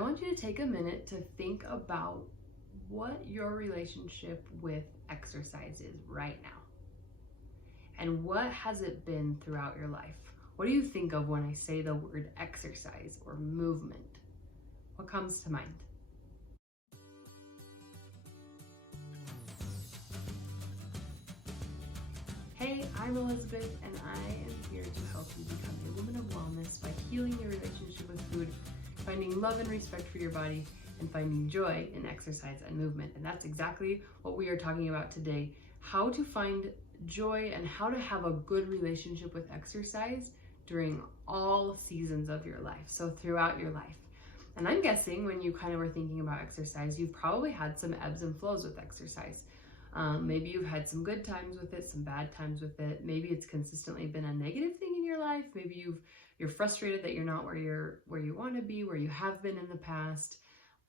I want you to take a minute to think about what your relationship with exercise is right now. And what has it been throughout your life? What do you think of when I say the word exercise or movement? What comes to mind? Hey, I'm Elizabeth, and I am here to help you become a woman of wellness by healing your relationship with food, finding love and respect for your body, and finding joy in exercise and movement. And that's exactly what we are talking about today: how to find joy and how to have a good relationship with exercise during all seasons of your life, so throughout your life. And I'm guessing when you kind of were thinking about exercise, you've probably had some ebbs and flows with exercise. Maybe you've had some good times with it, some bad times with it. Maybe it's consistently been a negative thing in your life. Maybe you're frustrated that you're not where you want to be, where you have been in the past.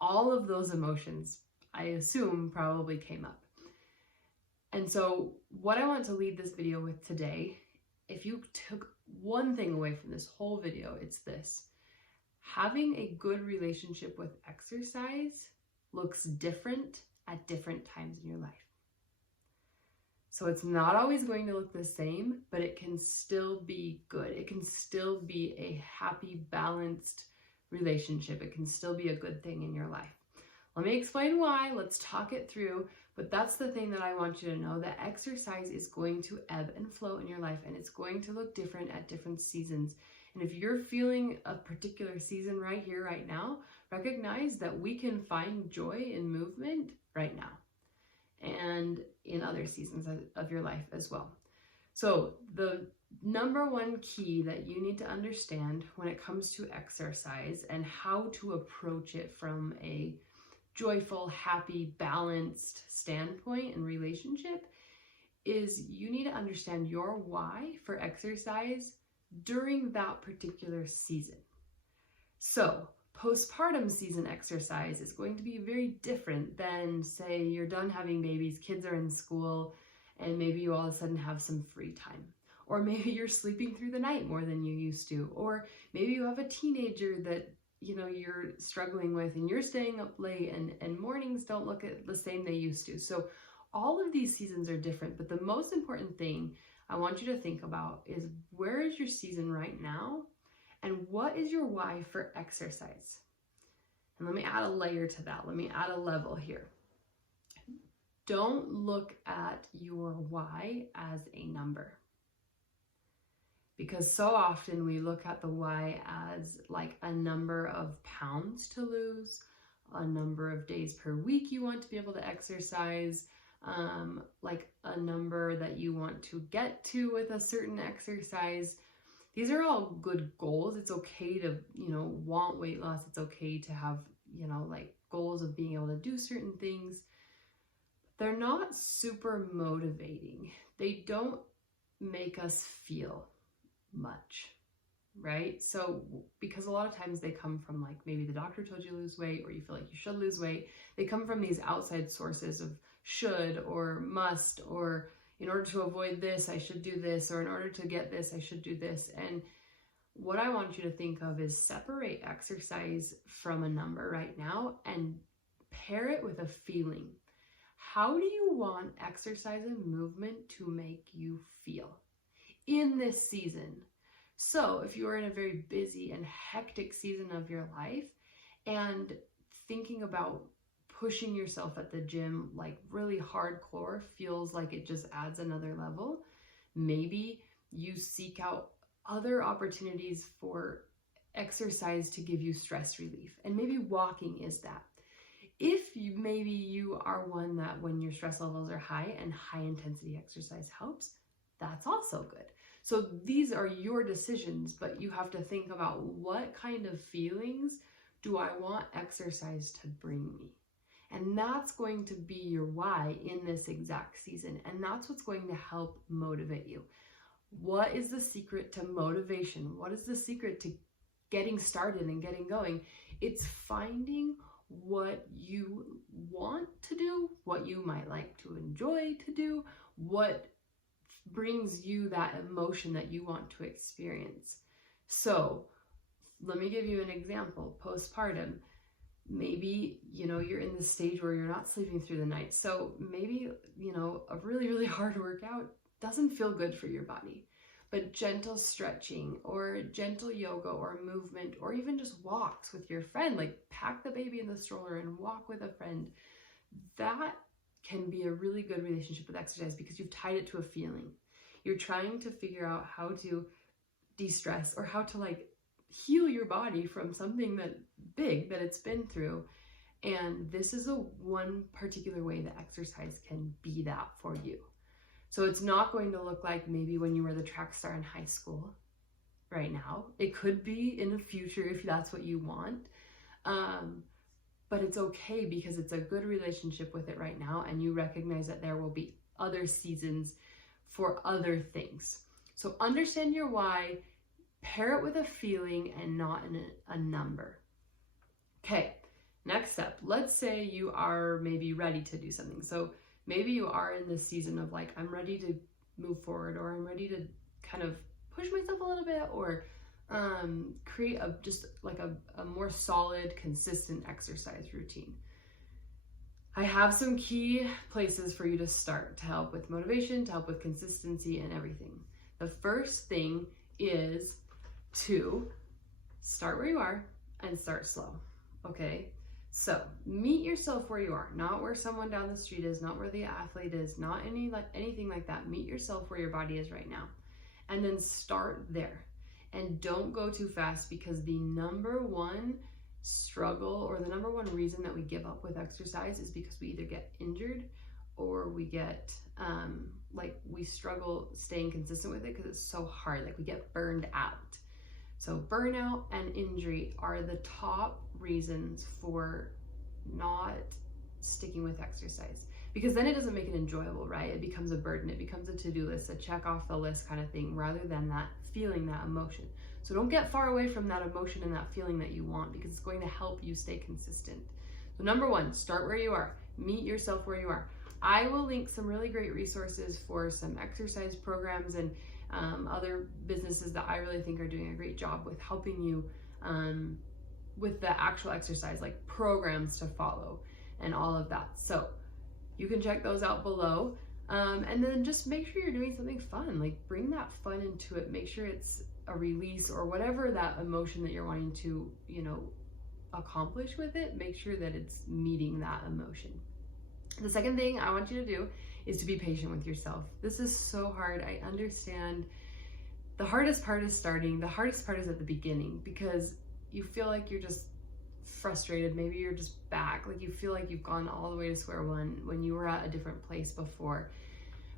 All of those emotions, I assume, probably came up. And so what I want to lead this video with today, if you took one thing away from this whole video, it's this: having a good relationship with exercise looks different at different times in your life. So it's not always going to look the same, but it can still be good. It can still be a happy, balanced relationship. It can still be a good thing in your life. Let me explain why. Let's talk it through. But that's the thing that I want you to know, that exercise is going to ebb and flow in your life, and it's going to look different at different seasons. And if you're feeling a particular season right here, right now, recognize that we can find joy in movement right now and in other seasons of your life as well. So the number one key that you need to understand when it comes to exercise and how to approach it from a joyful, happy, balanced standpoint and relationship is you need to understand your why for exercise during that particular season. So postpartum season exercise is going to be very different than, say, you're done having babies, kids are in school, and maybe you all of a sudden have some free time. Or maybe you're sleeping through the night more than you used to. Or maybe you have a teenager that you're struggling with and you're staying up late and mornings don't look at the same they used to. So all of these seasons are different, but the most important thing I want you to think about is, where is your season right now? And what is your why for exercise? And let me add a layer to that. Let me add a level here. Don't look at your why as a number. Because so often we look at the why as like a number of pounds to lose, a number of days per week you want to be able to exercise, like a number that you want to get to with a certain exercise. These are all good goals. It's okay to, want weight loss. It's okay to have, like goals of being able to do certain things. They're not super motivating. They don't make us feel much, right? So because a lot of times they come from, like, maybe the doctor told you to lose weight, or you feel like you should lose weight. They come from these outside sources of should or must, or in order to avoid this, I should do this, or in order to get this, I should do this. And what I want you to think of is separate exercise from a number right now and pair it with a feeling. How do you want exercise and movement to make you feel in this season? So if you are in a very busy and hectic season of your life and thinking about pushing yourself at the gym like really hardcore feels like it just adds another level, maybe you seek out other opportunities for exercise to give you stress relief. And maybe walking is that. If maybe you are one that when your stress levels are high and high intensity exercise helps, that's also good. So these are your decisions, but you have to think about, what kind of feelings do I want exercise to bring me? And that's going to be your why in this exact season. And that's what's going to help motivate you. What is the secret to motivation? What is the secret to getting started and getting going? It's finding what you want to do, what you might like to enjoy to do, what brings you that emotion that you want to experience. So let me give you an example. Postpartum, Maybe, you're in the stage where you're not sleeping through the night. So maybe, a really, really hard workout doesn't feel good for your body. But gentle stretching or gentle yoga or movement or even just walks with your friend, like pack the baby in the stroller and walk with a friend, that can be a really good relationship with exercise because you've tied it to a feeling. You're trying to figure out how to de-stress or how to heal your body from something that big that it's been through. And this is one particular way that exercise can be that for you. So it's not going to look like maybe when you were the track star in high school right now. It could be in the future if that's what you want. But it's okay because it's a good relationship with it right now, and you recognize that there will be other seasons for other things. So understand your why, pair it with a feeling and not a number. Okay, next step. Let's say you are maybe ready to do something. So maybe you are in this season of I'm ready to move forward, or I'm ready to kind of push myself a little bit, or create a more solid, consistent exercise routine. I have some key places for you to start to help with motivation, to help with consistency and everything. The first thing is to start where you are and start slow, okay? So meet yourself where you are, not where someone down the street is, not where the athlete is, not anything like that. Meet yourself where your body is right now, and then start there. And don't go too fast, because the number one struggle or the number one reason that we give up with exercise is because we either get injured or we get we struggle staying consistent with it because it's so hard. We get burned out. So burnout and injury are the top reasons for not sticking with exercise, because then it doesn't make it enjoyable, right? It becomes a burden. It becomes a to-do list, a check off the list kind of thing, rather than that feeling, that emotion. So don't get far away from that emotion and that feeling that you want, because it's going to help you stay consistent. So number one, start where you are. Meet yourself where you are. I will link some really great resources for some exercise programs and other businesses that I really think are doing a great job with helping you with the actual exercise, programs to follow and all of that. So you can check those out below. And then just make sure you're doing something fun. Bring that fun into it. Make sure it's a release or whatever that emotion that you're wanting to, accomplish with it. Make sure that it's meeting that emotion. The second thing I want you to do is to be patient with yourself. This is so hard. I understand. The hardest part is starting. The hardest part is at the beginning, because you feel like you're just frustrated. Maybe you're just back. You feel like you've gone all the way to square one when you were at a different place before.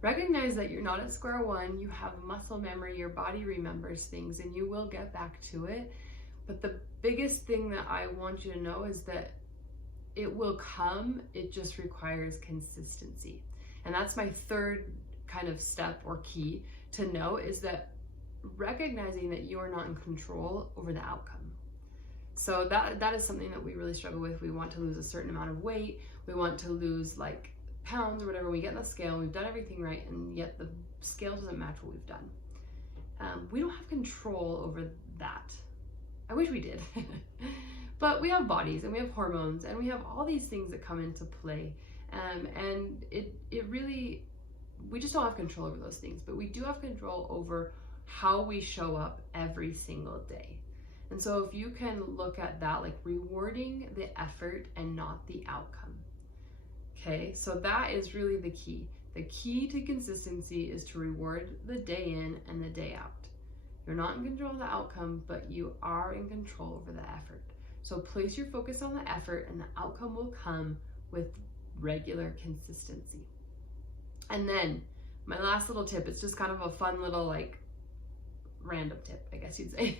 Recognize that you're not at square one. You have muscle memory. Your body remembers things, and you will get back to it. But the biggest thing that I want you to know is that it will come. It just requires consistency. And that's my third kind of step or key to know, is that recognizing that you are not in control over the outcome. So that is something that we really struggle with. We want to lose a certain amount of weight. We want to lose pounds or whatever. We get on the scale, we've done everything right, and yet the scale doesn't match what we've done. We don't have control over that. I wish we did. But we have bodies, and we have hormones, and we have all these things that come into play. And it really, we just don't have control over those things, but we do have control over how we show up every single day. And so if you can look at that, rewarding the effort and not the outcome. Okay, so that is really the key. The key to consistency is to reward the day in and the day out. You're not in control of the outcome, but you are in control over the effort. So place your focus on the effort, and the outcome will come with regular consistency. And then my last little tip, it's just kind of a fun little random tip, I guess you'd say,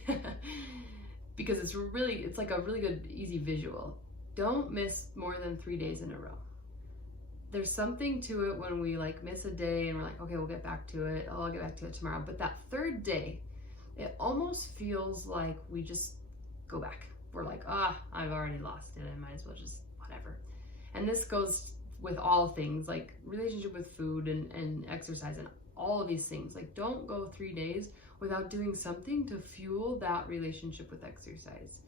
because it's a really good, easy visual. Don't miss more than 3 days in a row. There's something to it when we like miss a day and we're like, okay, we'll get back to it. Oh, I'll get back to it tomorrow. But that third day, it almost feels like we just go back. We're like, I've already lost it. I might as well just whatever. And this goes with all things, like relationship with food and exercise and all of these things. Like, don't go 3 days without doing something to fuel that relationship with exercise.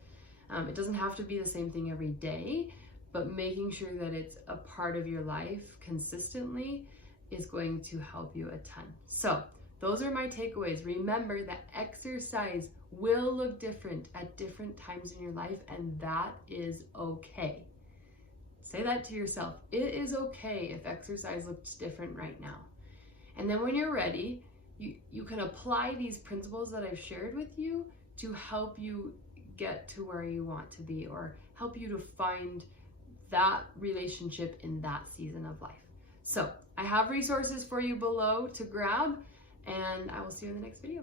It doesn't have to be the same thing every day, but making sure that it's a part of your life consistently is going to help you a ton. So those are my takeaways. Remember that exercise will look different at different times in your life, and that is okay. Say that to yourself. It is okay if exercise looks different right now. And then when you're ready, you can apply these principles that I've shared with you to help you get to where you want to be, or help you to find that relationship in that season of life. So I have resources for you below to grab, and I will see you in the next video.